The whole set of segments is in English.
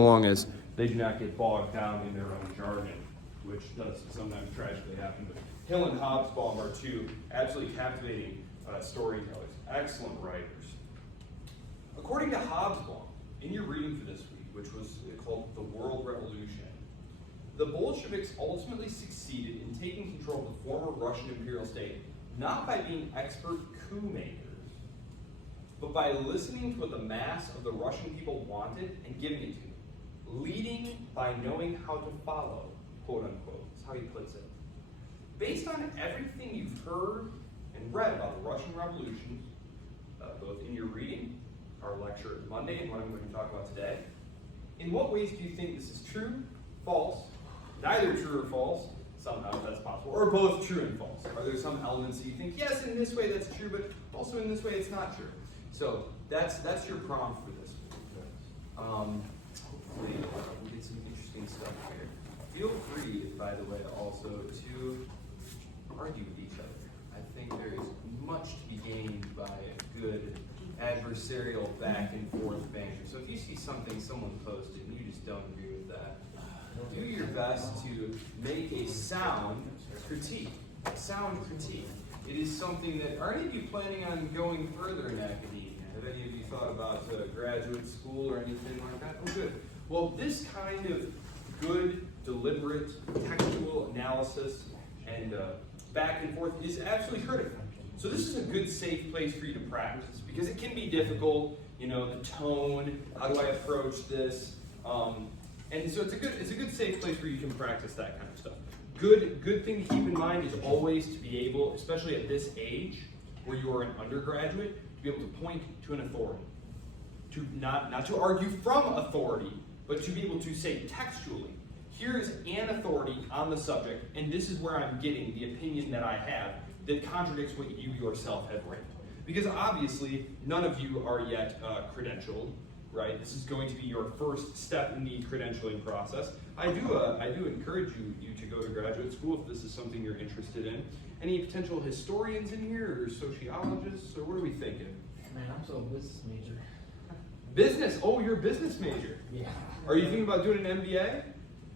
long as they do not get bogged down in their own jargon, which does sometimes tragically happen. But Hill and Hobsbawm are two absolutely captivating storytellers, excellent writers. According to Hobsbawm, in your reading for this week, which was called The World Revolution, the Bolsheviks ultimately succeeded in taking control of the former Russian imperial state, not by being expert coup makers, but by listening to what the mass of the Russian people wanted and giving it to them, leading by knowing how to follow, quote unquote, is how he puts it. Based on everything you've heard and read about the Russian Revolution, both in your reading, our lecture Monday, and what I'm going to talk about today, in what ways do you think this is true, false, neither true or false, somehow that's possible, or both true and false? Are there some elements that you think, yes, in this way that's true, but also in this way it's not true? So that's your prompt for this week. Hopefully we'll get some interesting stuff here. Feel free, by the way, also to argue with each other. I think there is much to be gained by a good adversarial back and forth banter. So if you see something someone posted and you just don't agree with that, do your best to make a sound critique. It is something that, are any of you planning on going further in academia? Have any of you thought about graduate school or anything like that? Oh, good. Well, this kind of good, deliberate, textual analysis and back and forth is absolutely critical. So this is a good, safe place for you to practice, because it can be difficult, the tone, how do I approach this? And so it's a good, safe place where you can practice that kind of stuff. Good thing to keep in mind is always to be able, especially at this age, where you are an undergraduate, to be able to point to an authority. To not to argue from authority, but to be able to say textually, here is an authority on the subject, and this is where I'm getting the opinion that I have that contradicts what you yourself have written. Because obviously, none of you are yet credentialed, right? This is going to be your first step in the credentialing process. I do encourage you to go to graduate school if this is something you're interested in. Any potential historians in here, or sociologists, or what are we thinking? Man, I'm still a business major. Business? Oh, you're a business major. Yeah. Are you thinking about doing an MBA?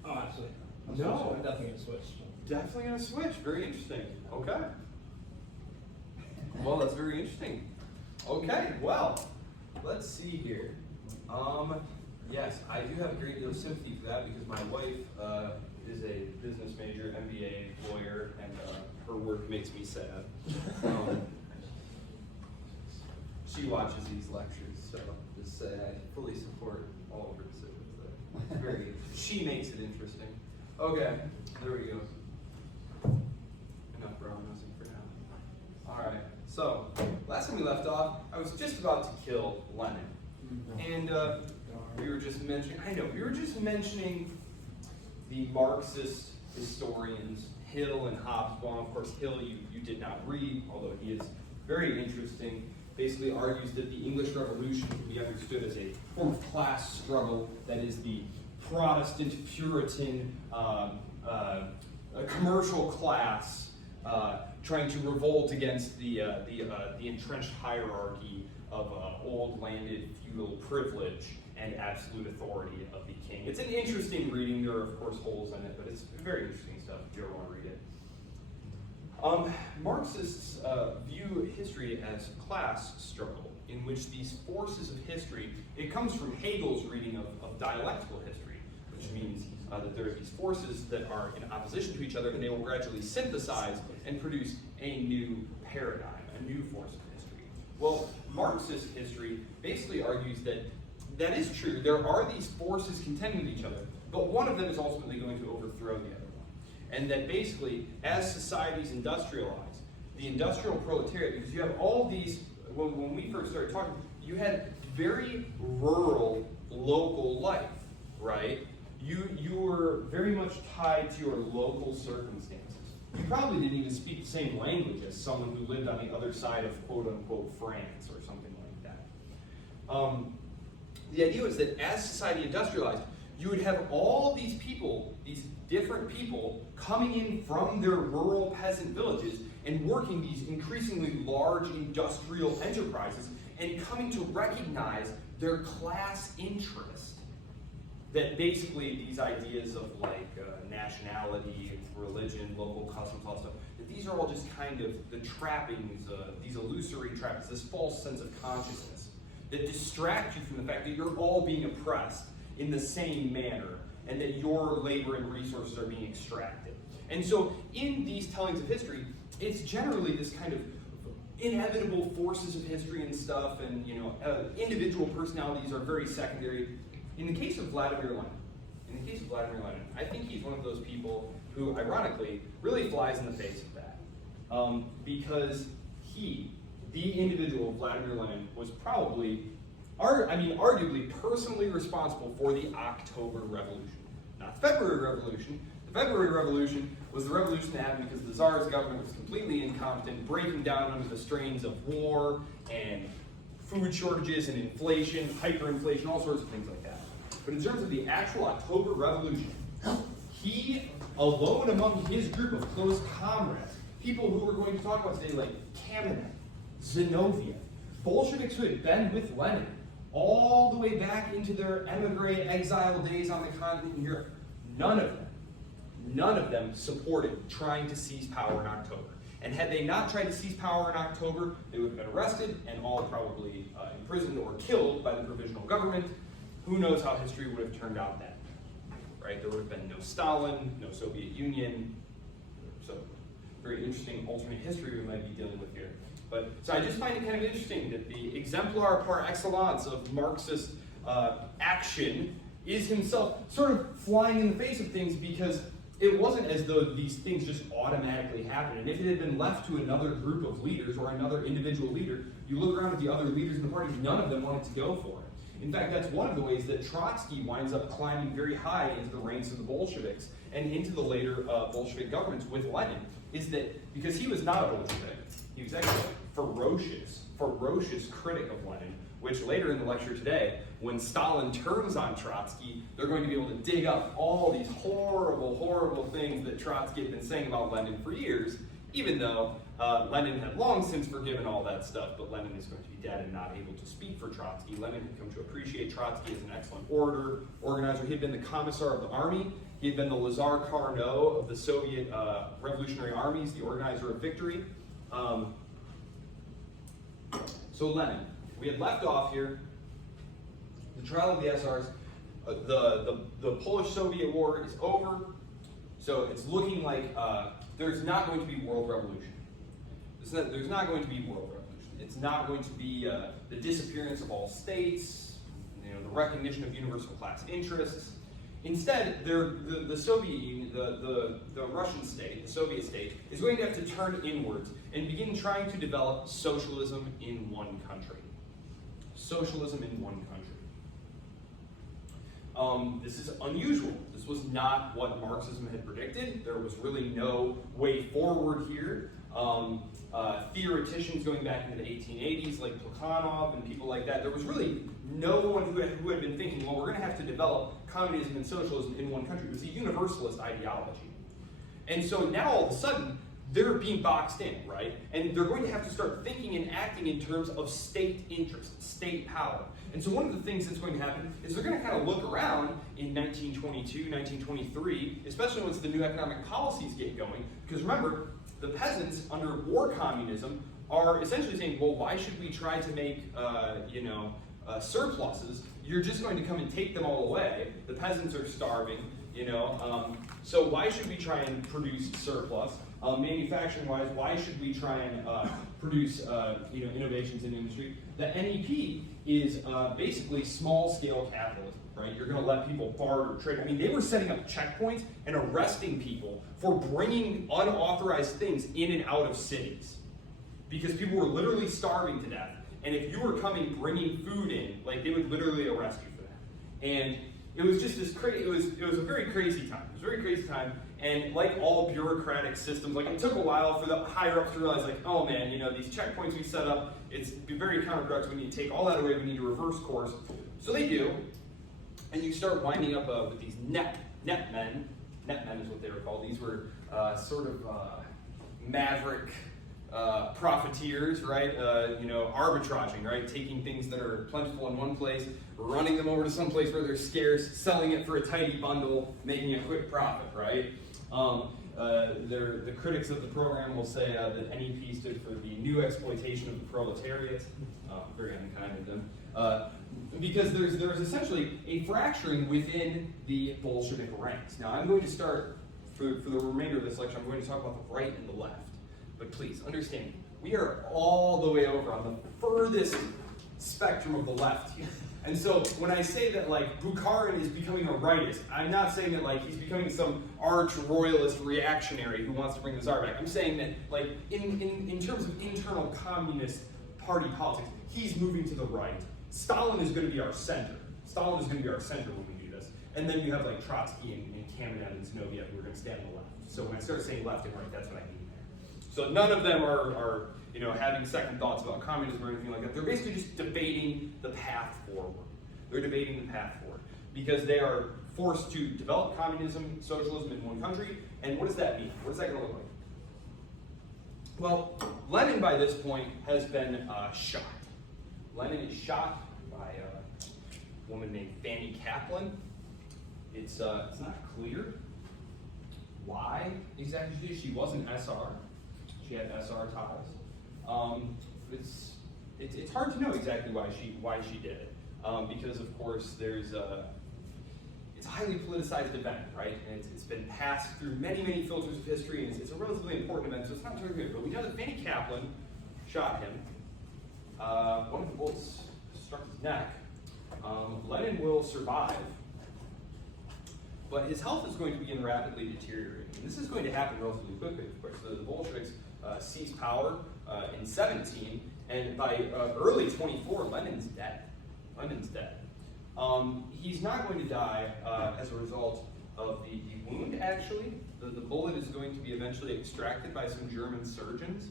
Oh, actually. No. I'm definitely going to switch. Definitely going to switch. Very interesting. Okay. Well, that's very interesting. Okay, well, let's see here. Yes, I do have a great deal of sympathy for that, because my wife is a business major, MBA, lawyer, and her work makes me sad. She watches these lectures, so just say I fully support all of her decisions there. Very good. She makes it interesting. Okay, there we go. Enough brown nosing for now. All right. So, last time we left off, I was just about to kill Lenin. And we were just mentioning the Marxist historians, Hill and Hobsbawm. Of course, Hill you did not read, although he is very interesting. Basically argues that the English Revolution can be understood as a form of class struggle, that is the Protestant, Puritan, commercial class trying to revolt against the entrenched hierarchy of old landed feudal privilege and absolute authority of the king. It's an interesting reading. There are, of course, holes in it, but it's very interesting stuff if you ever want to read it. Marxists view history as class struggle, in which these forces of history, it comes from Hegel's reading of dialectical history, which means that there are these forces that are in opposition to each other, and they will gradually synthesize and produce a new paradigm, a new force of history. Well, Marxist history basically argues that that is true. There are these forces contending with each other, but one of them is ultimately going to overthrow the other one. And that basically, as societies industrialize, the industrial proletariat, because you have all these, when we first started talking, you had very rural, local life, right? You were very much tied to your local circumstances. You probably didn't even speak the same language as someone who lived on the other side of quote-unquote France or something like that. The idea was that as society industrialized, you would have all these people, these different people, coming in from their rural peasant villages and working these increasingly large industrial enterprises and coming to recognize their class interest that basically these ideas of like nationality, religion, local customs, all stuff, that these are all just kind of the trappings, these illusory trappings, this false sense of consciousness that distract you from the fact that you're all being oppressed in the same manner and that your labor and resources are being extracted. And so in these tellings of history, it's generally this kind of inevitable forces of history and stuff, and individual personalities are very secondary. In the case of Vladimir Lenin, I think he's one of those people who, ironically, really flies in the face of that. Because he, the individual Vladimir Lenin, was probably, arguably personally responsible for the October Revolution. Not the February Revolution. The February Revolution was the revolution that happened because the Tsar's government was completely incompetent, breaking down under the strains of war and food shortages and inflation, hyperinflation, all sorts of things like that. But in terms of the actual October Revolution, he, alone among his group of close comrades, people who we're going to talk about today like Kamenev, Zinoviev, Bolsheviks who had been with Lenin all the way back into their emigre exile days on the continent in Europe, none of them supported trying to seize power in October. And had they not tried to seize power in October, they would have been arrested and all probably imprisoned or killed by the provisional government. Who knows how history would have turned out then, right? There would have been no Stalin, no Soviet Union. So, very interesting alternate history we might be dealing with here. But so I just find it kind of interesting that the exemplar par excellence of Marxist action is himself sort of flying in the face of things, because it wasn't as though these things just automatically happened. And if it had been left to another group of leaders or another individual leader, you look around at the other leaders in the party, none of them wanted to go for it. In fact, that's one of the ways that Trotsky winds up climbing very high into the ranks of the Bolsheviks and into the later Bolshevik governments with Lenin, is that because he was not a Bolshevik, he was actually a ferocious critic of Lenin, which later in the lecture today, when Stalin turns on Trotsky, they're going to be able to dig up all these horrible, horrible things that Trotsky had been saying about Lenin for years, even though Lenin had long since forgiven all that stuff, but Lenin is going to be dead and not able to speak for Trotsky. Lenin had come to appreciate Trotsky as an excellent orator, organizer. He had been the commissar of the army. He had been the Lazar Carnot of the Soviet Revolutionary Armies, the organizer of victory. So Lenin, we had left off here, the trial of the SRs, the Polish-Soviet War is over, so it's looking like there's not going to be world revolution. There's not going to be world revolution. It's not going to be the disappearance of all states, the recognition of universal class interests. Instead, the Soviet Union, the Russian state, the Soviet state, is going to have to turn inwards and begin trying to develop socialism in one country. Socialism in one country. This is unusual. This was not what Marxism had predicted. There was really no way forward here. Theoreticians going back into the 1880s, like Plekhanov and people like that, there was really no one who had been thinking, well, we're going to have to develop communism and socialism in one country. It was a universalist ideology. And so now all of a sudden, they're being boxed in, right? And they're going to have to start thinking and acting in terms of state interest, state power. And so one of the things that's going to happen is they're going to kind of look around in 1922, 1923, especially once the new economic policies get going. Because remember, the peasants under war communism are essentially saying, well, why should we try to make, surpluses? You're just going to come and take them all away. The peasants are starving, so why should we try and produce surplus? Manufacturing-wise, why should we try and produce innovations in industry? The NEP is basically small-scale capitalism, right? You're going to let people barter, trade. I mean, they were setting up checkpoints and arresting people for bringing unauthorized things in and out of cities because people were literally starving to death. And if you were coming bringing food in, like they would literally arrest you for that. And it was just this crazy. It was a very crazy time. It was a very crazy time. And like all bureaucratic systems, like it took a while for the higher ups to realize, like, oh man, these checkpoints we set up, it's very counterproductive. We need to take all that away. We need to reverse course. So they do, and you start winding up with these net men. Net men is what they were called. These were sort of maverick profiteers, right? Arbitraging, right? Taking things that are plentiful in one place, running them over to some place where they're scarce, selling it for a tidy bundle, making a quick profit, right? The critics of the program will say that NEP stood for the new exploitation of the proletariat. Very unkind of them. Because there's essentially a fracturing within the Bolshevik ranks. Now, I'm going to start, for the remainder of this lecture, I'm going to talk about the right and the left. But please, understand, we are all the way over on the furthest spectrum of the left here. And so when I say that like Bukharin is becoming a rightist, I'm not saying that like he's becoming some arch royalist reactionary who wants to bring the Tsar back. I'm saying that like in terms of internal communist party politics, he's moving to the right. Stalin is going to be our center. Stalin is going to be our center when we do this. And then you have like Trotsky and Kamenev and Zinoviev who are going to stand on the left. So when I start saying left and right, that's what I mean there. So none of them are having second thoughts about communism or anything like that. They're basically just debating the path forward. They're debating the path forward because they are forced to develop communism, socialism in one country. And what does that mean? What is that going to look like? Well, Lenin by this point has been shot. Lenin is shot by a woman named Fanny Kaplan. It's not clear why exactly she did. She was an SR. She had SR ties. It's hard to know exactly why she did it, because of course it's a highly politicized event, right? And it's been passed through many filters of history, and it's a relatively important event, so it's not very good. But we know that Fanny Kaplan shot him. One of the bullets struck his neck. Lenin will survive, but his health is going to begin rapidly deteriorating. And this is going to happen relatively quickly, of course. So the Bolsheviks seize power in 17, and by early 24, Lenin's dead. He's not going to die as a result of the wound, actually. The bullet is going to be eventually extracted by some German surgeons.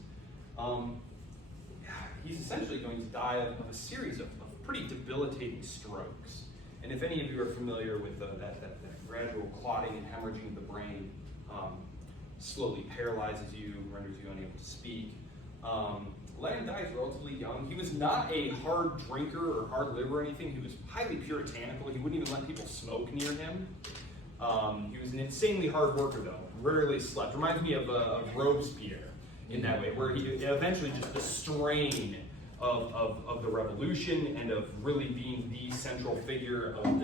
He's essentially going to die of a series of pretty debilitating strokes. And if any of you are familiar with that gradual clotting and hemorrhaging of the brain, slowly paralyzes you, renders you unable to speak. Lenin dies relatively young. He was not a hard drinker or hard liver or anything. He was highly puritanical. He wouldn't even let people smoke near him. He was an insanely hard worker, though. Rarely slept. Reminds me of Robespierre in that way, where he eventually just the strain of the revolution and of really being the central figure of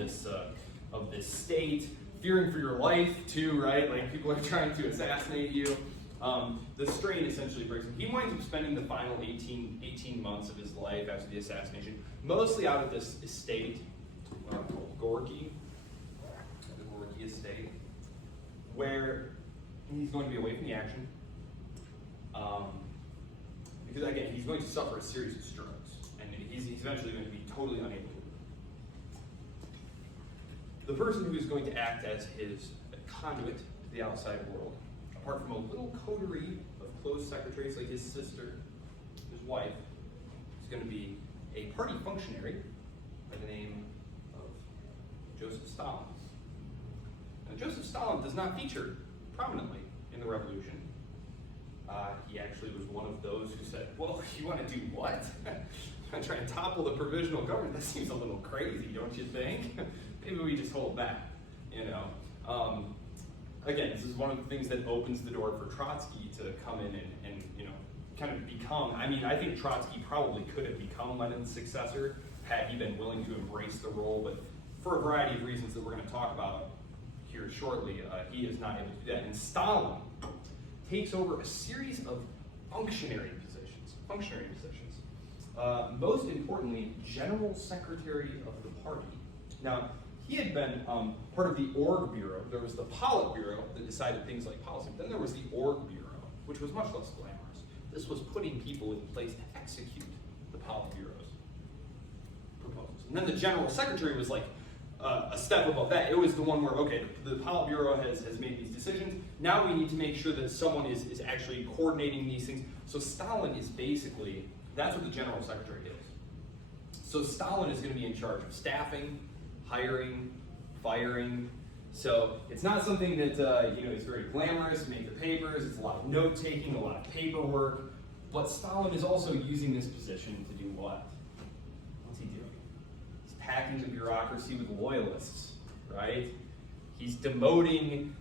this state, fearing for your life too, right? Like people are trying to assassinate you. The strain essentially breaks him. He winds up spending the final 18 months of his life after the assassination, mostly out of this estate called Gorky, the Gorky estate, where he's going to be away from the action. Because again, he's going to suffer a series of strokes, and he's eventually going to be totally unable to move. The person who is going to act as his conduit to the outside world, apart from a little coterie of close secretaries like his sister, his wife, is going to be a party functionary by the name of Joseph Stalin. Now, Joseph Stalin does not feature prominently in the revolution. He actually was one of those who said, well, you want to do what? Try and topple the provisional government? That seems a little crazy, don't you think? Maybe we just hold back, Again, this is one of the things that opens the door for Trotsky to come in and kind of become, I think Trotsky probably could have become Lenin's successor had he been willing to embrace the role, but for a variety of reasons that we're going to talk about here shortly, he is not able to do that. And Stalin takes over a series of functionary positions. Most importantly, General Secretary of the party. Now, he had been part of the Org Bureau. There was the Politburo that decided things like policy. Then there was the Org Bureau, which was much less glamorous. This was putting people in place to execute the Politburo's proposals. And then the General Secretary was like a step above that. It was the one where, okay, the Politburo has made these decisions. Now we need to make sure that someone is actually coordinating these things. So Stalin is basically, that's what the General Secretary is. So Stalin is going to be in charge of staffing, hiring, firing. So it's not something that is very glamorous, make the papers. It's a lot of note-taking, a lot of paperwork. But Stalin is also using this position to do what? What's he doing? He's packing the bureaucracy with loyalists, right? He's demoting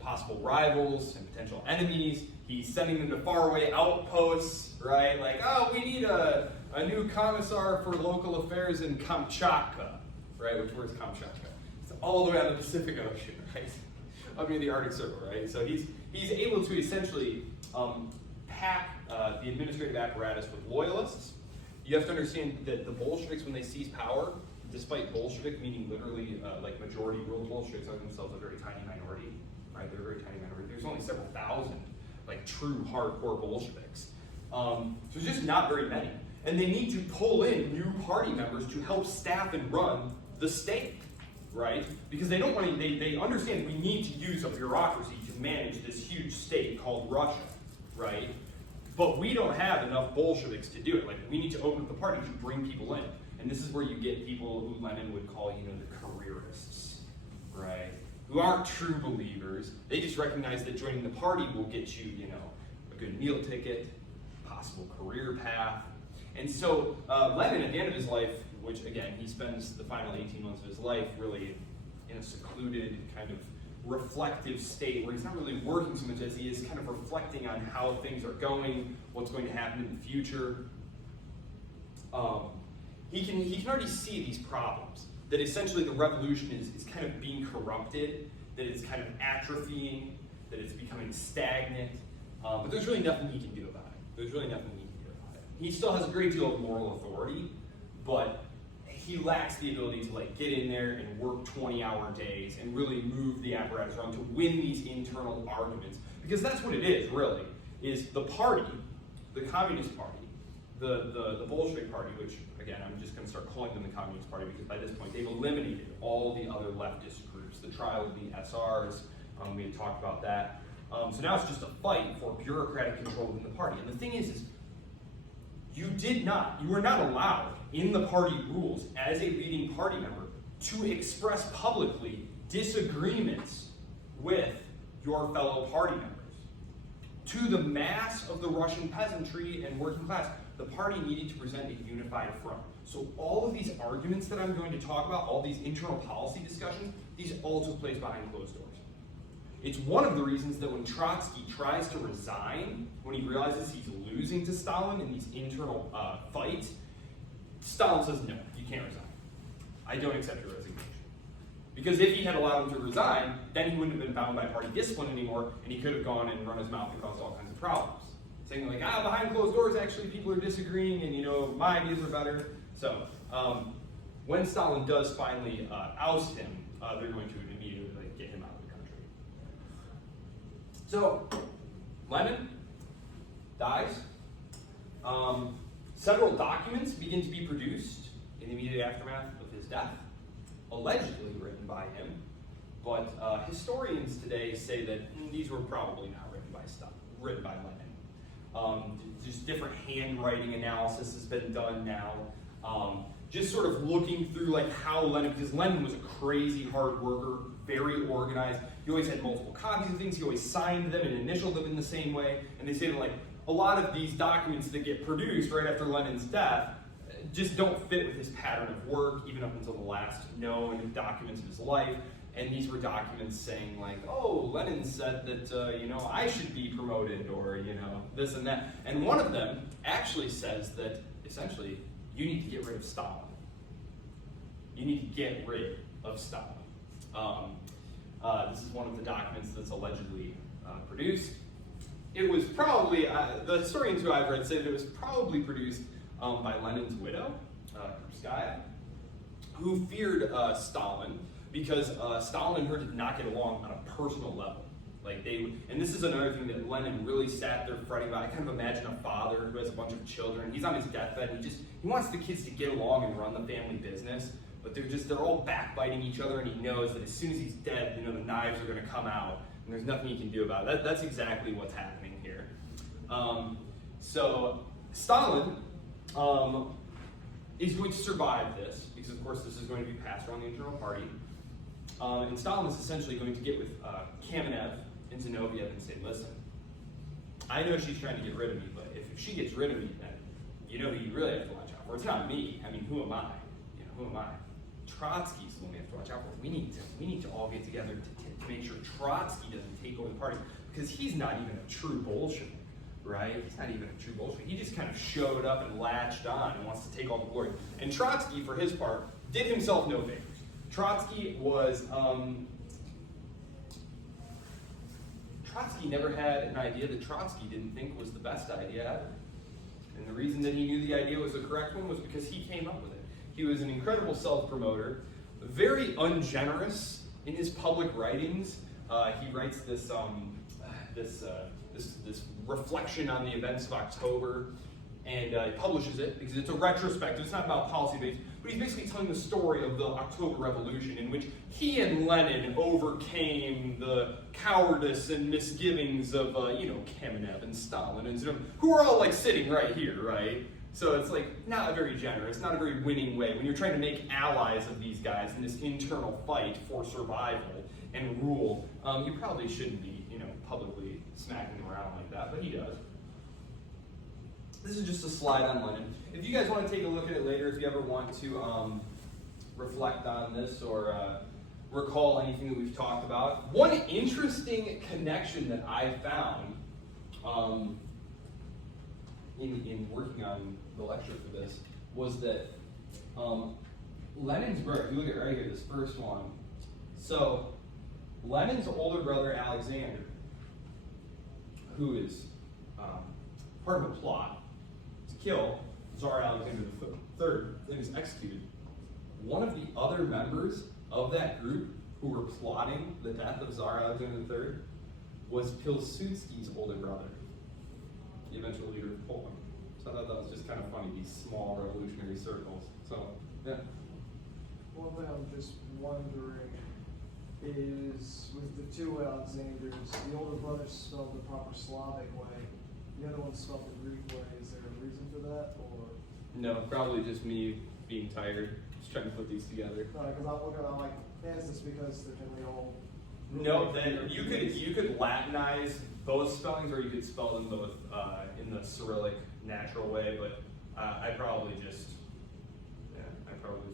possible rivals and potential enemies. He's sending them to faraway outposts, right? Like, oh, we need a new commissar for local affairs in Kamchatka, right? Where's Kamchatka? It's all the way on the Pacific Ocean, right? Up near the Arctic Circle, right? So he's able to essentially pack the administrative apparatus with loyalists. You have to understand that the Bolsheviks, when they seize power, despite Bolshevik meaning literally like majority rule, Bolsheviks are themselves a very tiny minority, right? They're a very tiny minority. There's only several thousand like true hardcore Bolsheviks. So there's just not very many. And they need to pull in new party members to help staff and run the state, right? Because they don't want to, they understand we need to use a bureaucracy to manage this huge state called Russia, right? But we don't have enough Bolsheviks to do it. Like, we need to open up the party to bring people in. And this is where you get people who Lenin would call, the careerists, right? Who aren't true believers. They just recognize that joining the party will get you, a good meal ticket, possible career path. And so Lenin, at the end of his life, which again, he spends the final 18 months of his life really in a secluded kind of reflective state where he's not really working so much as he is kind of reflecting on how things are going, what's going to happen in the future. He can already see these problems, that essentially the revolution is kind of being corrupted, that it's kind of atrophying, that it's becoming stagnant, but there's really nothing he can do about it. There's really nothing he can do about it. He still has a great deal of moral authority, but he lacks the ability to get in there and work 20-hour days and really move the apparatus around to win these internal arguments. Because that's what it is, really, is the party, the Communist Party, the Bolshevik Party, which, again, I'm just going to start calling them the Communist Party because by this point they've eliminated all the other leftist groups, the trial of the SRs, we had talked about that. So now it's just a fight for bureaucratic control within the party. And the thing is you were not allowed in the party rules as a leading party member to express publicly disagreements with your fellow party members. To the mass of the Russian peasantry and working class, the party needed to present a unified front. So all of these arguments that I'm going to talk about, all these internal policy discussions, these all took place behind closed doors. It's one of the reasons that when Trotsky tries to resign, when he realizes he's losing to Stalin in these internal fights, Stalin says, no, you can't resign. I don't accept your resignation. Because if he had allowed him to resign, then he wouldn't have been bound by party discipline anymore, and he could have gone and run his mouth and caused all kinds of problems. Saying behind closed doors, actually people are disagreeing, and my ideas are better. So when Stalin does finally oust him, they're going to immediately get him out of the country. So Lenin dies. Several documents begin to be produced in the immediate aftermath of his death, allegedly written by him, but historians today say that these were probably not written by Lenin. Just different handwriting analysis has been done now. Just sort of looking through how Lenin, because Lenin was a crazy hard worker, very organized. He always had multiple copies of things. He always signed them and initialed them in the same way. And they say that a lot of these documents that get produced right after Lenin's death just don't fit with his pattern of work, even up until the last known documents of his life. And these were documents saying oh, Lenin said that, I should be promoted, or, this and that. And one of them actually says that, essentially, you need to get rid of Stalin. You need to get rid of Stalin. This is one of the documents that's allegedly produced. It was probably, the historians who I've read say that it was probably produced by Lenin's widow, Krupskaya, who feared Stalin because Stalin and her did not get along on a personal level. And this is another thing that Lenin really sat there fretting about. I kind of imagine a father who has a bunch of children. He's on his deathbed, and he wants the kids to get along and run the family business, but they're all backbiting each other, and he knows that as soon as he's dead, the knives are going to come out, and there's nothing he can do about it. That's exactly what's happening here. So Stalin is going to survive this, because of course this is going to be passed around the internal party. And Stalin is essentially going to get with Kamenev and Zinoviev and say, listen, I know she's trying to get rid of me, but if she gets rid of me, then you know who you really have to watch out for. It's not me. I mean, who am I? You know, who am I? Trotsky's the one we have to watch out for. We need to all get together to make sure Trotsky doesn't take over the party, because he's not even a true Bolshevik, right? He's not even a true Bolshevik. He just kind of showed up and latched on and wants to take all the glory. And Trotsky, for his part, did himself no favors. Trotsky was, Trotsky never had an idea that Trotsky didn't think was the best idea ever. And the reason that he knew the idea was the correct one was because he came up with it. He was an incredible self-promoter, very ungenerous in his public writings. He writes this reflection on the events of October, and he publishes it because it's a retrospective. It's not about policy based, but he's basically telling the story of the October Revolution, in which he and Lenin overcame the cowardice and misgivings of Kamenev and Stalin and who are all like sitting right here, right? So it's like not a very generous, not a very winning way. When you're trying to make allies of these guys in this internal fight for survival and rule, you probably shouldn't be, publicly smacking them around like that, but he does. This is just a slide on Lenin. If you guys want to take a look at it later, if you ever want to reflect on this or recall anything that we've talked about, one interesting connection that I found in working on the lecture for this was that Lenin's brother, if you look at right here, this first one. So Lenin's older brother Alexander, who is part of a plot to kill Tsar Alexander III, and is executed. One of the other members of that group who were plotting the death of Tsar Alexander III was Pilsudski's older brother, the eventual leader of Poland. So I thought that was just kind of funny, these small revolutionary circles. So, yeah. One thing I'm just wondering is, with the two Alexanders, the older brother spelled the proper Slavic way, the other one spelled the Greek way. Is there a reason for that, or? No, probably just me being tired, just trying to put these together. No, because I'm looking at like, is this because they're generally all? No, then you could Latinize both spellings, or you could spell them both in the Cyrillic natural way. But I probably was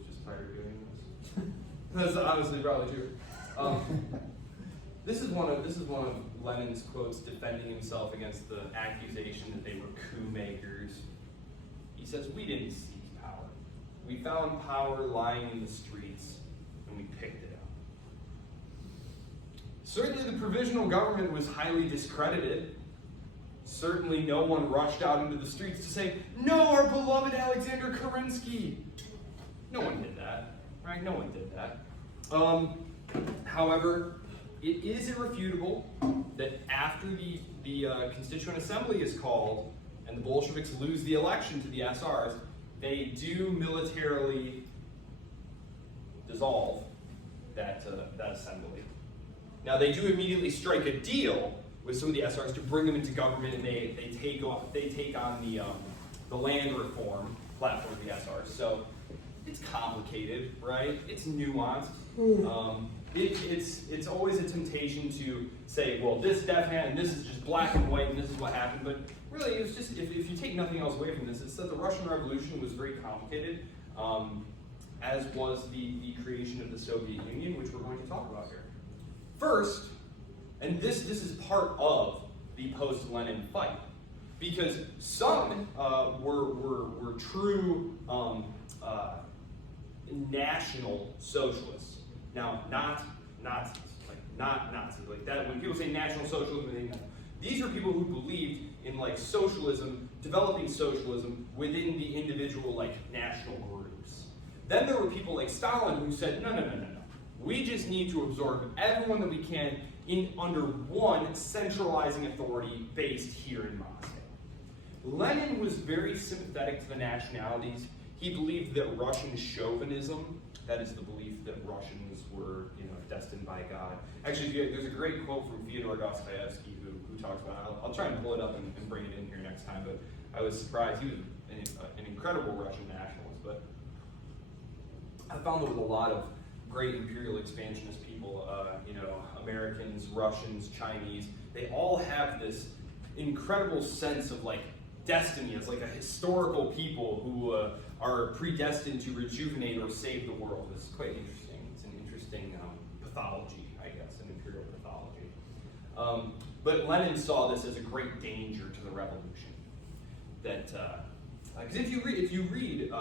just tired of doing this. That's honestly probably true. This is one of Lenin's quotes defending himself against the accusation that they were coup makers. He says, "We didn't seize power. We found power lying in the streets, and we picked it up. Certainly the provisional government was highly discredited. Certainly no one rushed out into the streets to say, 'No, our beloved Alexander Kerensky.' No one did that, right? No one did that. However, it is irrefutable that after the Constituent Assembly is called and the Bolsheviks lose the election to the SRs, they do militarily dissolve that assembly. Now, they do immediately strike a deal with some of the SRs to bring them into government, and they take on the land reform platform of the SRs. So it's complicated, right? It's nuanced. It's always a temptation to say, well, this definitely happened, and this is just black and white, and this is what happened. But really, it's just, if you take nothing else away from this, it's that the Russian Revolution was very complicated, as was the creation of the Soviet Union, which we're going to talk about here. First, and this is part of the post-Lenin fight, because some were true national socialists. Now, not Nazis, not Nazis, like that. When people say National Socialism, they think these are people who believed in socialism, developing socialism within the individual national groups. Then there were people like Stalin who said, no. We just need to absorb everyone that we can under one centralizing authority based here in Moscow. Lenin was very sympathetic to the nationalities. He believed that Russian chauvinism, that is the belief that Russians were, destined by God. Actually, there's a great quote from Fyodor Dostoevsky who talks about it. I'll try and pull it up and bring it in here next time, but I was surprised. He was an incredible Russian nationalist, but I found that with a lot of great imperial expansionist people, Americans, Russians, Chinese, they all have this incredible sense of like destiny as like a historical people who are predestined to rejuvenate or save the world. It's quite interesting. It's an interesting pathology, I guess, an imperial pathology. But Lenin saw this as a great danger to the revolution. That because if you read, you know,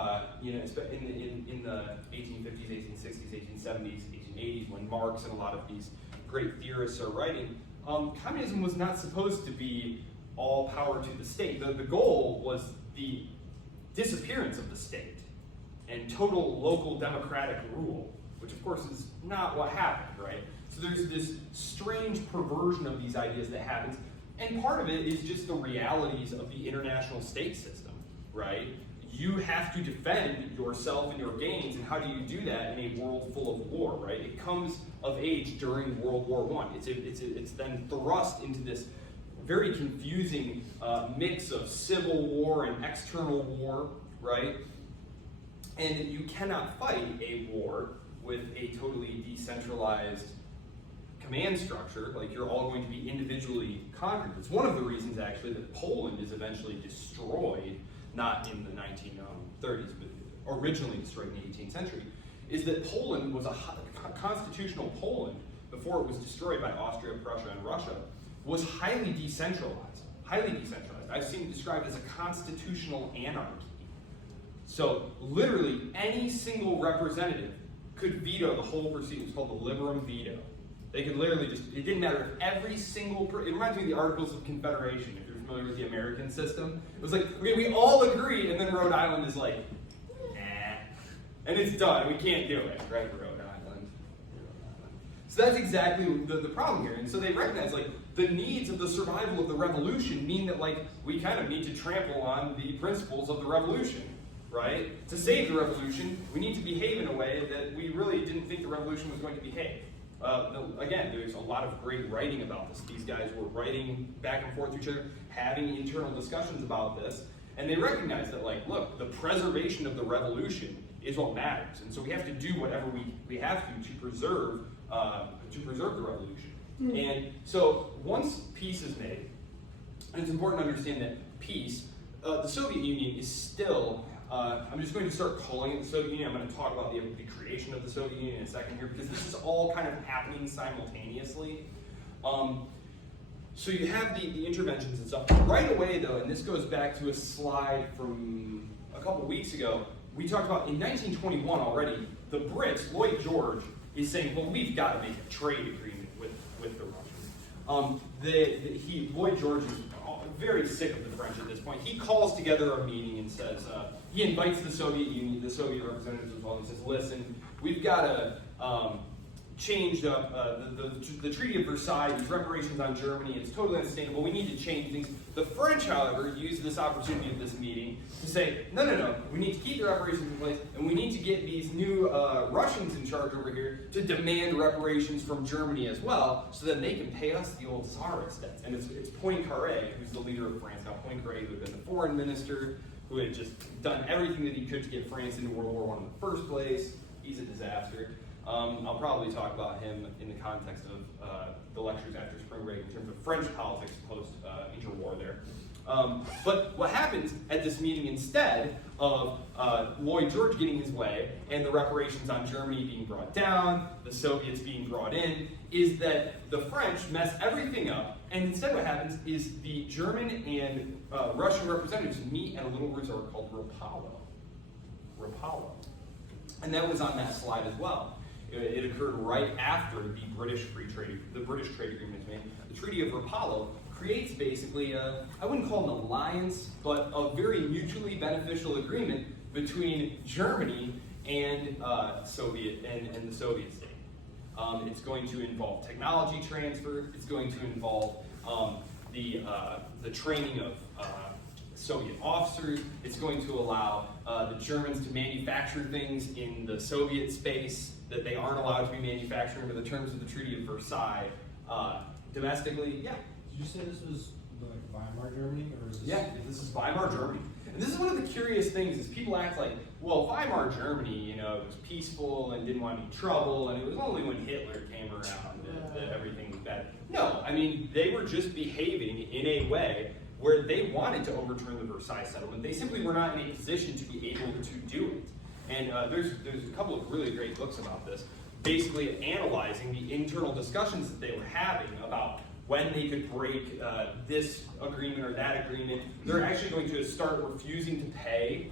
in the 1850s, 1860s, 1870s, 1880s, when Marx and a lot of these great theorists are writing, communism was not supposed to be all power to the state. The goal was the disappearance of the state and total local democratic rule, which of course is not what happened, right? So there's this strange perversion of these ideas that happens, and part of it is just the realities of the international state system, right? You have to defend yourself and your gains, and how do you do that in a world full of war, right? It comes of age during World War I. It's then thrust into this very confusing mix of civil war and external war, right? And you cannot fight a war with a totally decentralized command structure, like you're all going to be individually conquered. It's one of the reasons, actually, that Poland is eventually destroyed, not in the 1930s, but originally destroyed in the 18th century, is that Poland was a constitutional Poland, before it was destroyed by Austria, Prussia, and Russia, was highly decentralized. Highly decentralized. I've seen it described as a constitutional anarchy. So literally any single representative could veto the whole proceeding. It's called the liberum veto. They could literally just, it didn't matter if every single, it reminds me of the Articles of Confederation, if you're familiar with the American system. It was like, okay, we all agree, and then Rhode Island is like, nah. And it's done, we can't do it, right, Rhode Island? So that's exactly the problem here. And so they recognize, like, the needs of the survival of the revolution mean that, like, we kind of need to trample on the principles of the revolution, right? To save the revolution, we need to behave in a way that we really didn't think the revolution was going to behave. Again, there's a lot of great writing about this. These guys were writing back and forth to each other, having internal discussions about this, and they recognize that, like, look, the preservation of the revolution is what matters, and so we have to do whatever we have to preserve the revolution. And so once peace is made, and it's important to understand that peace, the Soviet Union is still, I'm just going to start calling it the Soviet Union. I'm going to talk about the creation of the Soviet Union in a second here, because this is all kind of happening simultaneously. So you have the interventions and stuff. Right away, though, and this goes back to a slide from a couple weeks ago, we talked about in 1921 already, the Brits, Lloyd George, is saying, well, we've got to make a trade agreement with the Russians. Lloyd George is very sick of the French at this point. He calls together a meeting and says, he invites the Soviet Union, the Soviet representatives as well, and says, listen, we've got to change up the Treaty of Versailles, these reparations on Germany, it's totally unsustainable, we need to change things. The French, however, use this opportunity of this meeting to say, no, we need to keep the reparations in place, and we need to get these new Russians in charge over here to demand reparations from Germany as well, so that they can pay us the old Tsarist debts. And it's Poincaré, who's the leader of France now. Poincaré, who had been the foreign minister, who had just done everything that he could to get France into World War I in the first place. He's a disaster. I'll probably talk about him in the context of the lectures after spring break in terms of French politics post-interwar there. But what happens at this meeting, instead of Lloyd George getting his way and the reparations on Germany being brought down, the Soviets being brought in, is that the French mess everything up, and instead what happens is the German and Russian representatives meet at a little resort called Rapallo. And that was on that slide as well. It occurred right after the British trade agreement was made. The Treaty of Rapallo creates basically I wouldn't call it an alliance, but a very mutually beneficial agreement between Germany and the Soviet state. It's going to involve technology transfer. It's going to involve the training of Soviet officers. It's going to allow the Germans to manufacture things in the Soviet space that they aren't allowed to be manufacturing under the terms of the Treaty of Versailles domestically. Yeah. Did you say this was like Weimar Germany, or is this? Yeah, this is Weimar Germany. And this is one of the curious things is people act like, well, Weimar Germany, it was peaceful and didn't want any trouble, and it was only when Hitler came around that everything everything was bad. No, I mean, they were just behaving in a way where they wanted to overturn the Versailles settlement. They simply were not in a position to be able to do it. And there's a couple of really great books about this, basically analyzing the internal discussions that they were having about when they could break this agreement or that agreement. They're actually going to start refusing to pay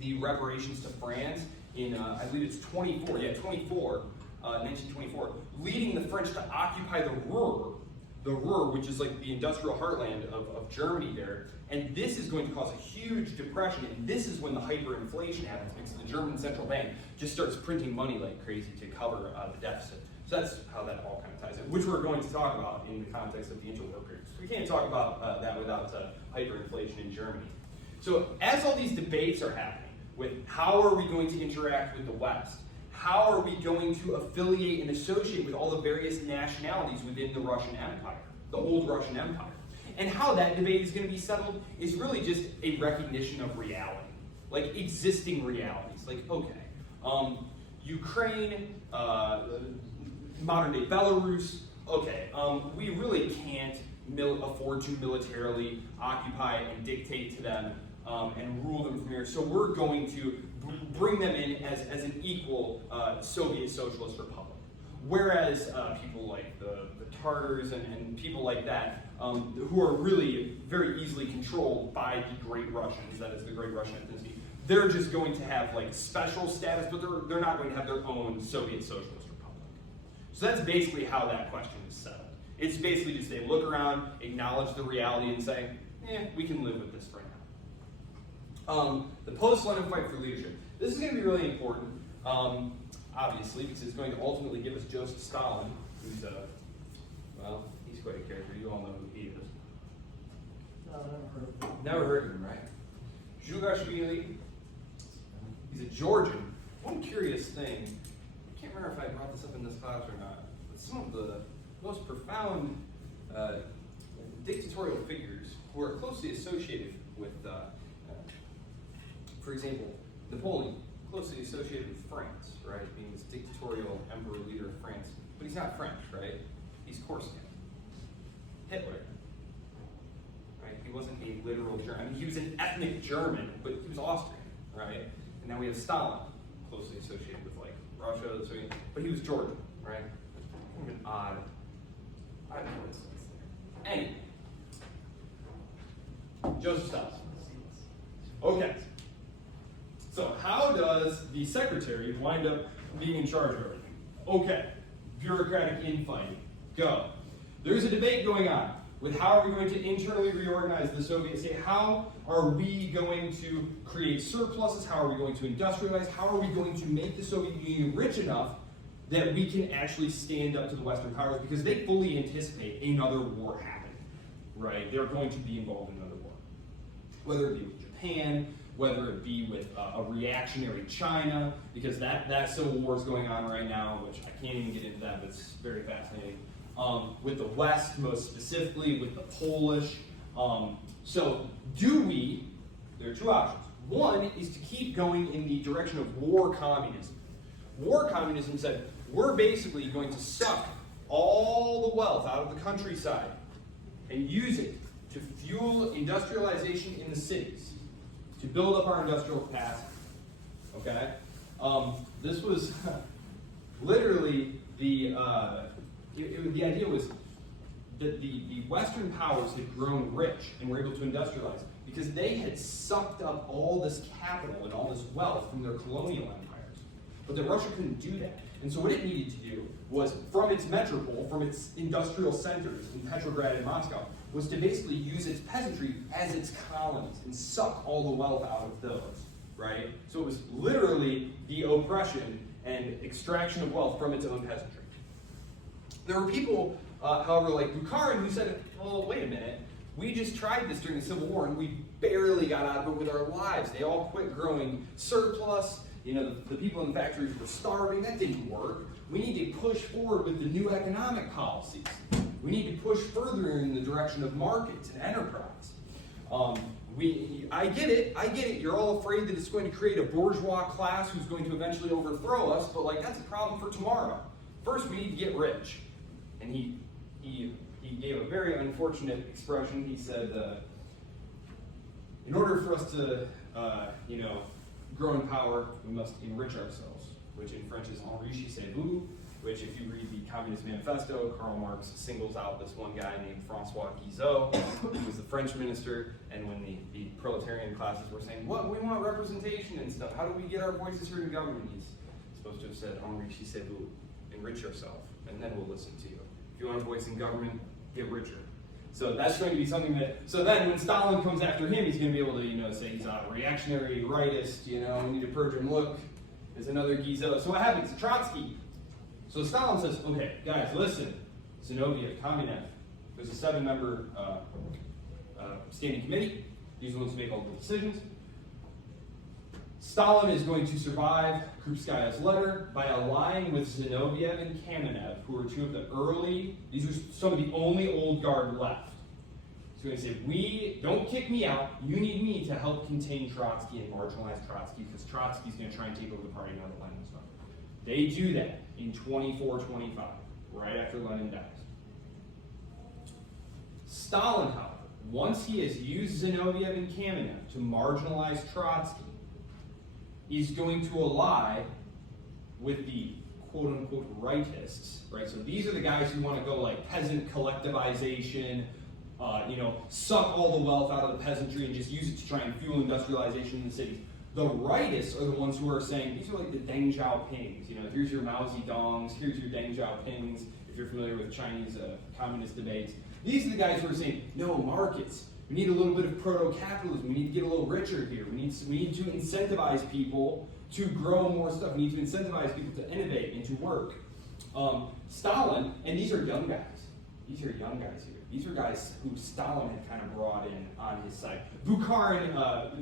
the reparations to France in, I believe it's 1924, leading the French to occupy the Ruhr, which is like the industrial heartland of Germany there. And this is going to cause a huge depression, and this is when the hyperinflation happens, because the German central bank just starts printing money like crazy to cover the deficit. So that's how that all kind of ties in, which we're going to talk about in the context of the interwar period. We can't talk about that without hyperinflation in Germany. So as all these debates are happening with how are we going to interact with the West, how are we going to affiliate and associate with all the various nationalities within the Russian Empire, the old Russian Empire, and how that debate is going to be settled is really just a recognition of reality, like existing realities. Like, okay, Ukraine, modern day Belarus, okay, we really can't afford to militarily occupy and dictate to them and rule them from here. So we're going to bring them in as an equal Soviet Socialist Republic. Whereas people like the Tartars and people like that, who are really very easily controlled by the Great Russians, that is the Great Russian ethnicity, they're just going to have like special status, but they're not going to have their own Soviet Socialist Republic. So that's basically how that question is settled. It's basically just they look around, acknowledge the reality, and say, we can live with this for now. The post-Lenin fight for leadership. This is going to be really important, obviously, because it's going to ultimately give us Joseph Stalin, who's well, he's quite a character. You all know who he is. No, I never heard of it. Never heard of him, right? Zhugashvili. He's a Georgian. One curious thing, I can't remember if I brought this up in this class or not, but some of the most profound dictatorial figures who are closely associated with, for example, Napoleon, closely associated with France, right? Being this dictatorial emperor leader of France. But he's not French, right? He's Corsican. Hitler, right? He wasn't a literal German. I mean, he was an ethnic German, but he was Austrian, right? And now we have Stalin, closely associated with like Russia, but he was Georgian, right? Kind of an odd coincidence there. Anyway, Joseph Stalin. Okay. So how does the secretary wind up being in charge of everything? Okay, bureaucratic infighting. Go. There's a debate going on with how are we going to internally reorganize the Soviet state? How are we going to create surpluses? How are we going to industrialize? How are we going to make the Soviet Union rich enough that we can actually stand up to the Western powers? Because they fully anticipate another war happening, right? They're going to be involved in another war. Whether it be with Japan, whether it be with a reactionary China, because that civil war is going on right now, which I can't even get into that, but it's very fascinating. With the West, most specifically, with the Polish. So there are two options. One is to keep going in the direction of war communism. War communism said, we're basically going to suck all the wealth out of the countryside and use it to fuel industrialization in the cities, to build up our industrial capacity, okay? This was literally the idea was that the Western powers had grown rich and were able to industrialize because they had sucked up all this capital and all this wealth from their colonial empires. But that Russia couldn't do that. And so what it needed to do was, from its metropole, from its industrial centers in Petrograd and Moscow, was to basically use its peasantry as its colonies and suck all the wealth out of those, right? So it was literally the oppression and extraction of wealth from its own peasantry. There were people, however, like Bukharin, who said, well, wait a minute, we just tried this during the Civil War and we barely got out of it with our lives. They all quit growing surplus. You know, the people in the factories were starving. That didn't work. We need to push forward with the new economic policies. We need to push further in the direction of markets and enterprise. I get it. You're all afraid that it's going to create a bourgeois class who's going to eventually overthrow us, but like that's a problem for tomorrow. first we need to get rich. And he gave a very unfortunate expression. He said, in order for us to, grow in power, we must enrich ourselves, which in French is enrichissez-vous, which if you read the Communist Manifesto, Karl Marx singles out this one guy named Francois Guizot, who was the French minister, and when the proletarian classes were saying, what, we want representation and stuff, how do we get our voices heard in government? He's supposed to have said, enrichissez-vous, enrich yourself, and then we'll listen to you. If you want a voice in government, get richer. So that's going to be something that, so then when Stalin comes after him, he's going to be able to, say he's a reactionary rightist, we need to purge him. Look, there's another Guizot. So what happens? Trotsky. So Stalin says, okay, guys, listen, Zinoviev, Kamenev, there's a 7-member standing committee. These are the ones who make all the decisions. Stalin is going to survive Krupskaya's letter by allying with Zinoviev and Kamenev, who are two of the these are some of the only old guard left. He's going to say, don't kick me out, you need me to help contain Trotsky and marginalize Trotsky, because Trotsky's going to try and take over the party now that Lenin's gone. They do that in 24-25, right after Lenin dies. Stalin, however, once he has used Zinoviev and Kamenev to marginalize Trotsky, is going to ally with the quote-unquote rightists, right? So these are the guys who want to go like peasant collectivization, suck all the wealth out of the peasantry and just use it to try and fuel industrialization in the cities. The rightists are the ones who are saying, these are like the Deng Xiaopings, here's your Mao Zedongs, here's your Deng Xiaopings, if you're familiar with Chinese communist debates. These are the guys who are saying, no, markets. We need a little bit of proto-capitalism. We need to get a little richer here. We need to incentivize people to grow more stuff. We need to incentivize people to innovate and to work. Stalin, and these are young guys. These are young guys here. These are guys who Stalin had kind of brought in on his side. Bukharin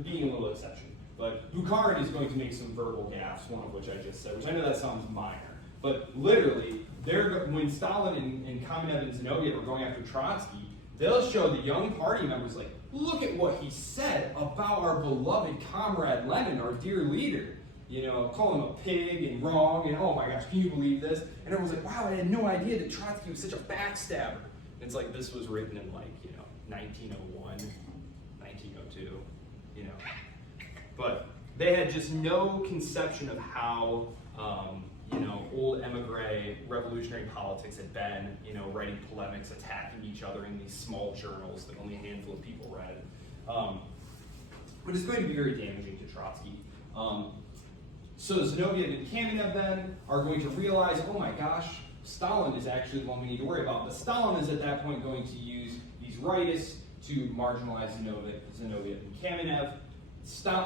being a little exception. But Bukharin is going to make some verbal gaffes, one of which I just said, which I know that sounds minor. But literally, when Stalin and Kamenev and Zinoviev are going after Trotsky, they'll show the young party members, like, look at what he said about our beloved comrade Lenin, our dear leader. Call him a pig and wrong, and oh my gosh, can you believe this? And everyone's like, wow, I had no idea that Trotsky was such a backstabber. And it's like, this was written in 1901, 1902, But they had just no conception of how, old emigre revolutionary politics had been, writing polemics, attacking each other in these small journals that only a handful of people read. But it's going to be very damaging to Trotsky. So Zinoviev and Kamenev then are going to realize, oh my gosh, Stalin is actually the one we need to worry about. But Stalin is at that point going to use these rightists to marginalize Zinoviev and Kamenev.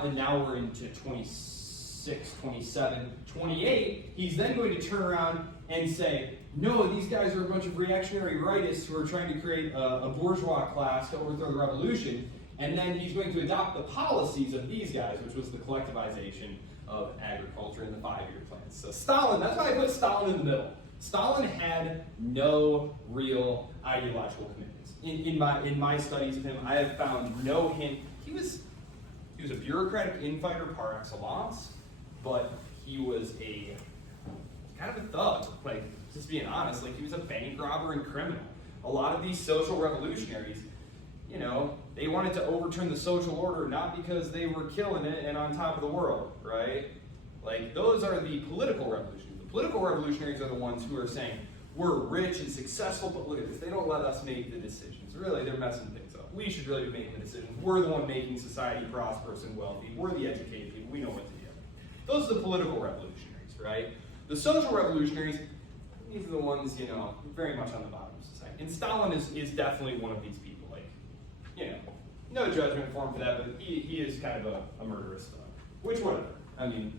And now we're into 26, 27, 28. He's then going to turn around and say, no, these guys are a bunch of reactionary rightists who are trying to create a bourgeois class to overthrow the revolution. And then he's going to adopt the policies of these guys, which was the collectivization of agriculture and the 5-year plans. So Stalin, that's why I put Stalin in the middle. Stalin had no real ideological commitments. In my studies of him, I have found no hint. He was a bureaucratic infighter par excellence, but he was a kind of a thug. Like, just being honest, he was a bank robber and criminal. A lot of these social revolutionaries, they wanted to overturn the social order not because they were killing it and on top of the world, right? Those are the political revolutionaries. The political revolutionaries are the ones who are saying, we're rich and successful, but look at this, they don't let us make the decisions. Really, they're messing things up. We should really be making the decisions. We're the one making society prosperous and wealthy. We're the educated people. We know what to do. Those are the political revolutionaries, right? The social revolutionaries, these are the ones, very much on the bottom of society. And Stalin is definitely one of these people. No judgment for him for that, but he is kind of a murderous thug. Which, whatever. I mean,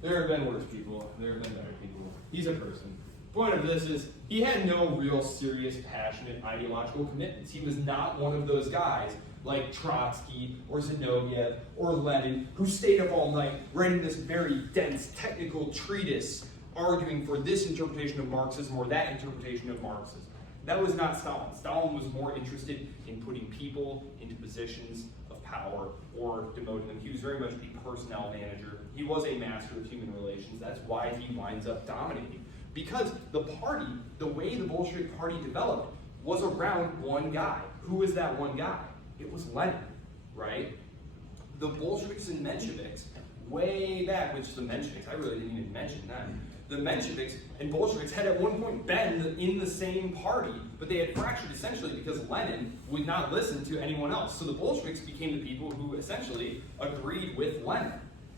there have been worse people. There have been better people. He's a person. Point of this is, he had no real serious, passionate ideological commitments. He was not one of those guys like Trotsky or Zinoviev or Lenin who stayed up all night writing this very dense technical treatise arguing for this interpretation of Marxism or that interpretation of Marxism. That was not Stalin. Stalin was more interested in putting people into positions of power or demoting them. He was very much a personnel manager. He was a master of human relations. That's why he winds up dominating Because the party, the way the Bolshevik Party developed, was around one guy. Who was that one guy? It was Lenin, right? The Bolsheviks and Mensheviks, way back, which the Mensheviks, I really didn't even mention that. The Mensheviks and Bolsheviks had at one point been in the same party, but they had fractured essentially because Lenin would not listen to anyone else. So the Bolsheviks became the people who essentially agreed with Lenin.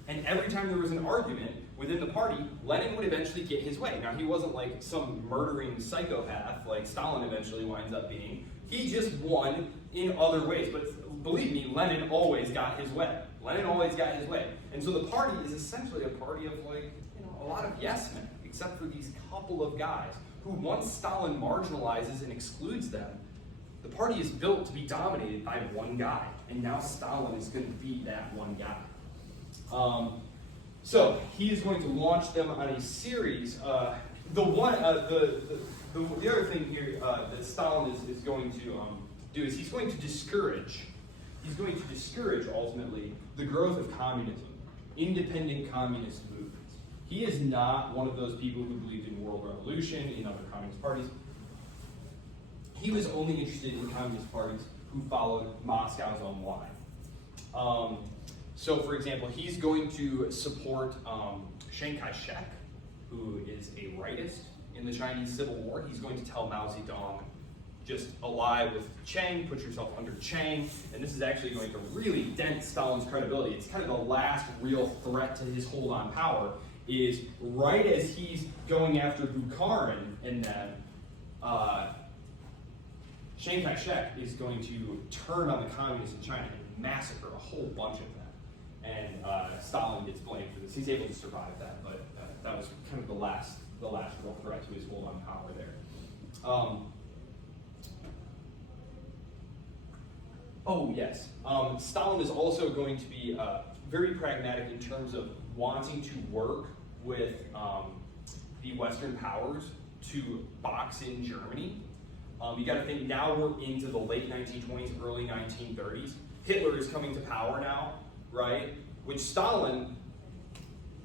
And every time there was an argument within the party, Lenin would eventually get his way. Now, he wasn't like some murdering psychopath like Stalin eventually winds up being. He just won in other ways. But believe me, Lenin always got his way. Lenin always got his way. And so the party is essentially a party of a lot of yes men, except for these couple of guys who, once Stalin marginalizes and excludes them, the party is built to be dominated by one guy. And now Stalin is going to be that one guy. So he is going to launch them on a series. The other thing here that Stalin is going to do is he's going to discourage ultimately the growth of communism, independent communist movements. He is not one of those people who believed in world revolution in other communist parties. He was only interested in communist parties who followed Moscow's own line. So, for example, he's going to support Chiang Kai-shek, who is a rightist in the Chinese Civil War. He's going to tell Mao Zedong, just ally with Chiang, put yourself under Chiang, and this is actually going to really dent Stalin's credibility. It's kind of the last real threat to his hold on power, is right as he's going after Bukharin, and then Chiang Kai-shek is going to turn on the communists in China and massacre a whole bunch of them. And Stalin gets blamed for this. He's able to survive that, but that was kind of the last real threat to his hold on power there. Oh yes, Stalin is also going to be very pragmatic in terms of wanting to work with the Western powers to box in Germany. You got to think now we're into the late 1920s, early 1930s. Hitler is coming to power now, right? Which Stalin,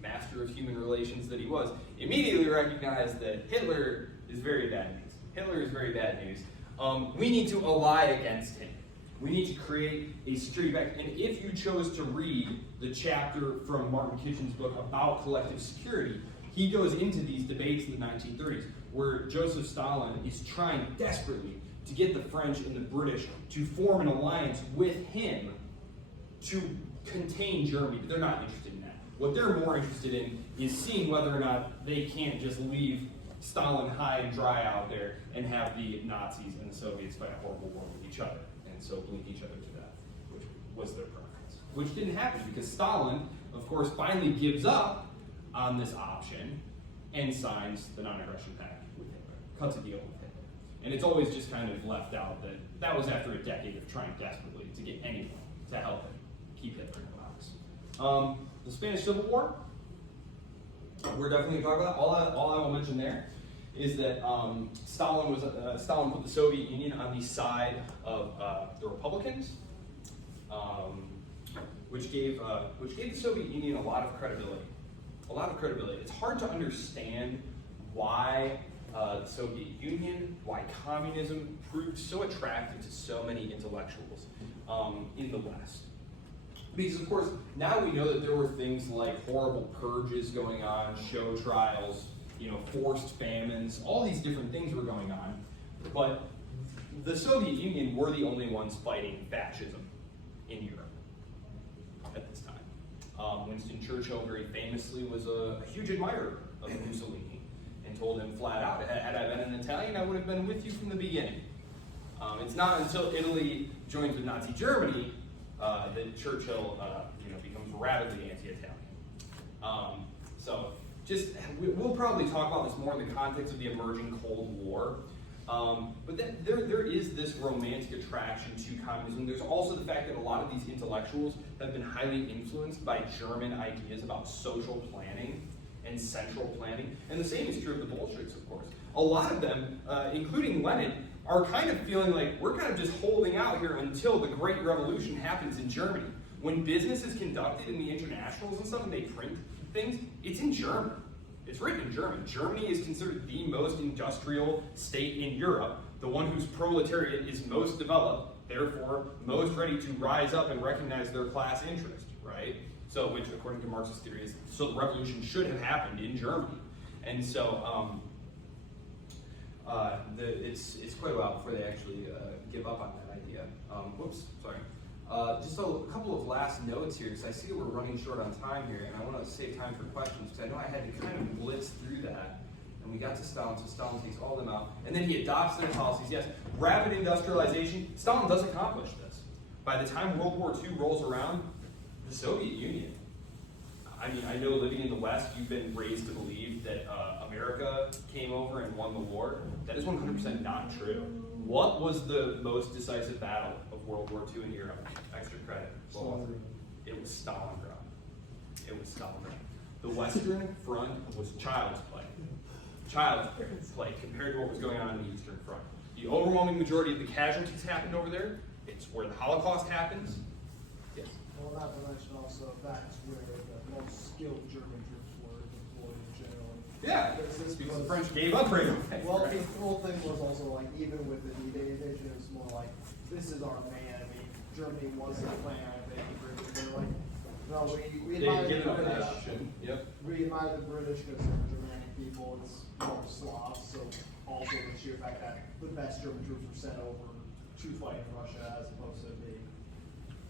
master of human relations that he was, immediately recognized that Hitler is very bad news. Hitler is very bad news. We need to ally against him. We need to create a security back. And if you chose to read the chapter from Martin Kitchen's book about collective security, he goes into these debates in the 1930s where Joseph Stalin is trying desperately to get the French and the British to form an alliance with him to contain Germany, but they're not interested in that. What they're more interested in is seeing whether or not they can't just leave Stalin high and dry out there and have the Nazis and the Soviets fight a horrible war with each other, and so blink each other to death, which was their preference. Which didn't happen because Stalin, of course, finally gives up on this option and signs the non-aggression pact with Hitler, cuts a deal with Hitler. And it's always just kind of left out that that was after a decade of trying desperately to get anyone to help him keep Hitler in the box. The Spanish Civil War, we're definitely going to talk about. All I will mention there is that Stalin put the Soviet Union on the side of the Republicans, which gave the Soviet Union a lot of credibility. It's hard to understand why the Soviet Union, why communism proved so attractive to so many intellectuals in the West. Because, of course, now we know that there were things like horrible purges going on, show trials, forced famines, all these different things were going on. But the Soviet Union were the only ones fighting fascism in Europe at this time. Winston Churchill very famously was a huge admirer of Mussolini and told him flat out, had I been an Italian, I would have been with you from the beginning. It's not until Italy joins with Nazi Germany that Churchill becomes radically anti-Italian. We'll probably talk about this more in the context of the emerging Cold War. But then there is this romantic attraction to communism. There's also the fact that a lot of these intellectuals have been highly influenced by German ideas about social planning and central planning. And the same is true of the Bolsheviks, of course. A lot of them, including Lenin, are kind of feeling like we're kind of just holding out here until the Great Revolution happens in Germany. When business is conducted in the internationals and stuff and they print things, it's in German. It's written in German. Germany is considered the most industrial state in Europe, the one whose proletariat is most developed, therefore most ready to rise up and recognize their class interest, right? So, which according to Marxist theory is, so the revolution should have happened in Germany. And so, it's quite a while before they actually give up on that idea. Whoops, sorry. Just a couple of last notes here, because I see that we're running short on time here, and I want to save time for questions, because I know I had to kind of blitz through that. And we got to Stalin, so Stalin takes all of them out. And then he adopts their policies. Yes, rapid industrialization. Stalin does accomplish this. By the time World War II rolls around, the Soviet Union, I mean, I know living in the West, you've been raised to believe that America came over and won the war. That is 100% not true. What was the most decisive battle of World War II in Europe? Extra credit. It was Stalingrad. It was Stalingrad. The Western Front was child's play. Child's play compared to what was going on in the Eastern Front. The overwhelming majority of the casualties happened over there. It's where the Holocaust happens. Yes. Well, not to mention also that's where the most skilled German troops were deployed generally. Yeah, This because the was- French gave up right away. Well, right? the whole thing was also like, even with the D-Day invasion, it was more like, this is our man. I mean, Germany wasn't planning on invading Britain. They were like, no, we They admire had given the up that British. option. Yep. We admire the British because they're Germanic people. It's more Slavs. So also the sheer fact that the best German troops were sent over to fight in Russia as opposed to being.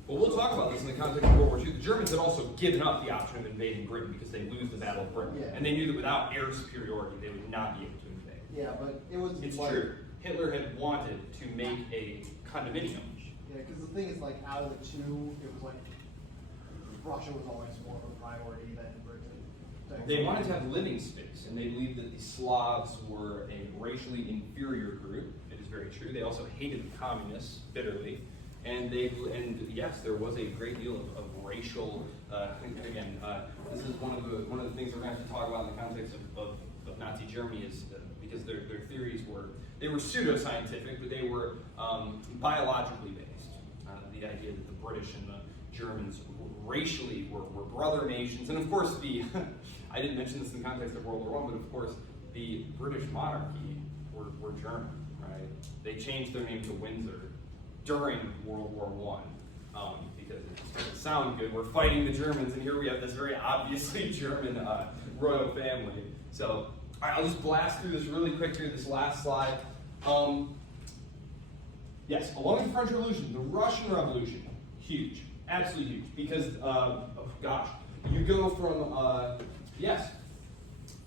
Well, we'll talk about this in the context of World War II. The Germans had also given up the option of invading Britain because they lose the Battle of Britain. Yeah. And they knew that without air superiority, they would not be able to invade. Yeah, but it was It's like, true. Hitler had wanted to make a condominium. Yeah, because the thing is, like, out of the two, it was like Russia was always more of a priority than Britain. They wanted to have living space, and they believed that the Slavs were a racially inferior group. It is very true. They also hated the communists bitterly. And yes, there was a great deal of racial. This is one of the things we're going to have to talk about in the context of Nazi Germany is because their theories were pseudoscientific, but they were biologically based. The idea that the British and the Germans racially were brother nations, and of course I didn't mention this in the context of World War I, but of course the British monarchy were German, right? They changed their name to Windsor during World War I, because it doesn't sound good. We're fighting the Germans, and here we have this very obviously German royal family. So, all right, I'll just blast through this really quick here, this last slide. Yes, along with the French Revolution, the Russian Revolution, huge, absolutely huge, because, you go from,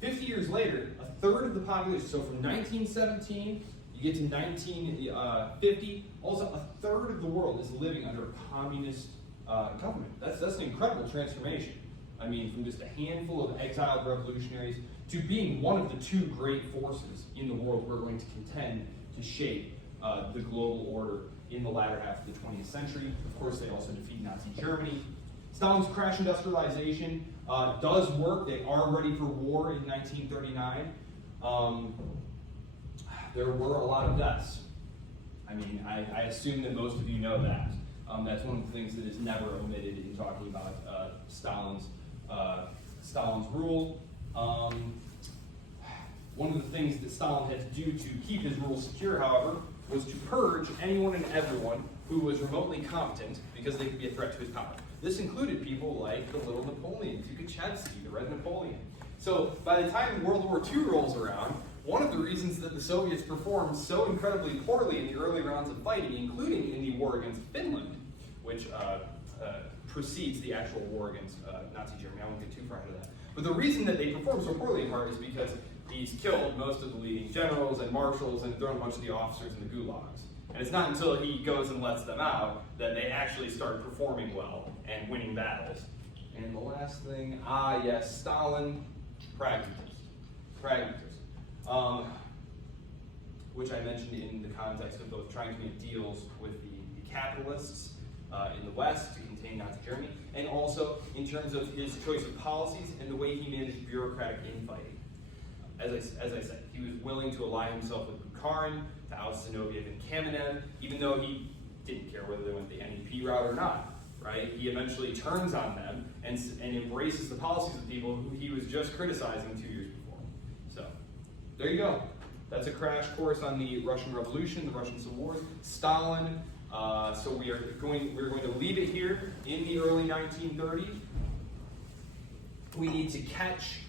50 years later, a third of the population, so from 1917, you get to 1950, also a third of the world is living under a communist government. That's an incredible transformation. I mean, from just a handful of exiled revolutionaries to being one of the two great forces in the world we're going to contend to shape the global order in the latter half of the 20th century. Of course, they also defeat Nazi Germany. Stalin's crash industrialization does work. They are ready for war in 1939. There were a lot of deaths. I mean, I assume that most of you know that. That's one of the things that is never omitted in talking about Stalin's rule. One of the things that Stalin had to do to keep his rule secure, however, was to purge anyone and everyone who was remotely competent because they could be a threat to his power. This included people like the little Napoleon, Tukhachevsky, the Red Napoleon. So by the time World War II rolls around, one of the reasons that the Soviets performed so incredibly poorly in the early rounds of fighting, including in the war against Finland, which precedes the actual war against Nazi Germany. I won't get too far into that. But the reason that they performed so poorly in part is because he's killed most of the leading generals and marshals and thrown a bunch of the officers in the gulags. And it's not until he goes and lets them out that they actually start performing well and winning battles. And the last thing, yes, Stalin, pragmatism. Which I mentioned in the context of both trying to make deals with the capitalists in the West to contain Nazi Germany, and also in terms of his choice of policies and the way he managed bureaucratic infighting. As I said, he was willing to ally himself with Bukharin, to oust Zinoviev and Kamenev, even though he didn't care whether they went the NEP route or not, right? He eventually turns on them and embraces the policies of people who he was just criticizing 2 years before. there you go. That's a crash course on the Russian Revolution, the Russian Civil War, Stalin. So we're going to leave it here in the early 1930s. We need to catch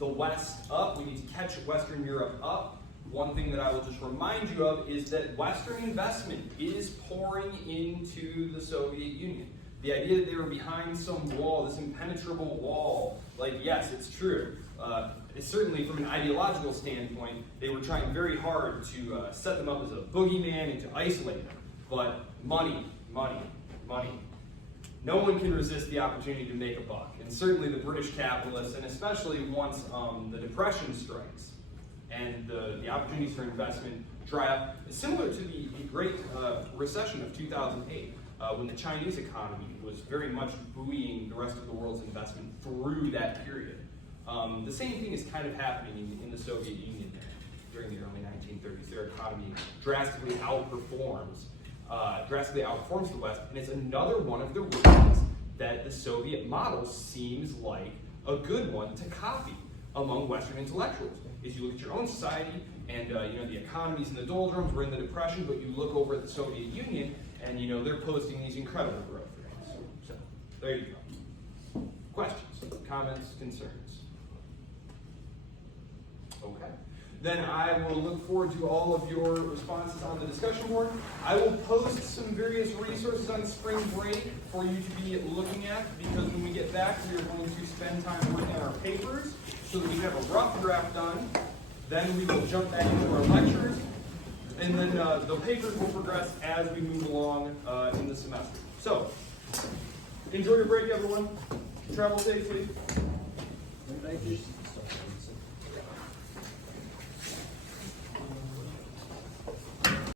the West up. We need to catch Western Europe up. One thing that I will just remind you of is that Western investment is pouring into the Soviet Union. The idea that they were behind some wall, this impenetrable wall, like, yes, it's true. It's certainly from an ideological standpoint, they were trying very hard to set them up as a boogeyman and to isolate them. But money, money, money. No one can resist the opportunity to make a buck. And certainly the British capitalists, and especially once the Depression strikes and the opportunities for investment dry up, similar to the Great Recession of 2008, when the Chinese economy was very much buoying the rest of the world's investment through that period. The same thing is kind of happening in the Soviet Union during the early 1930s. Their economy drastically outperforms the West, and it's another one of the reasons that the Soviet model seems like a good one to copy among Western intellectuals. Is you look at your own society, and the economy's in the doldrums, we're in the Depression, but you look over at the Soviet Union, and they're posting these incredible growth rates. So there you go. Questions, comments, concerns? Okay. Then I will look forward to all of your responses on the discussion board. I will post some various resources on spring break for you to be looking at, because when we get back, we are going to spend time working on our papers so that we have a rough draft done. Then we will jump back into our lectures, and then the papers will progress as we move along in the semester. So, enjoy your break, everyone. Travel safely. Thank you.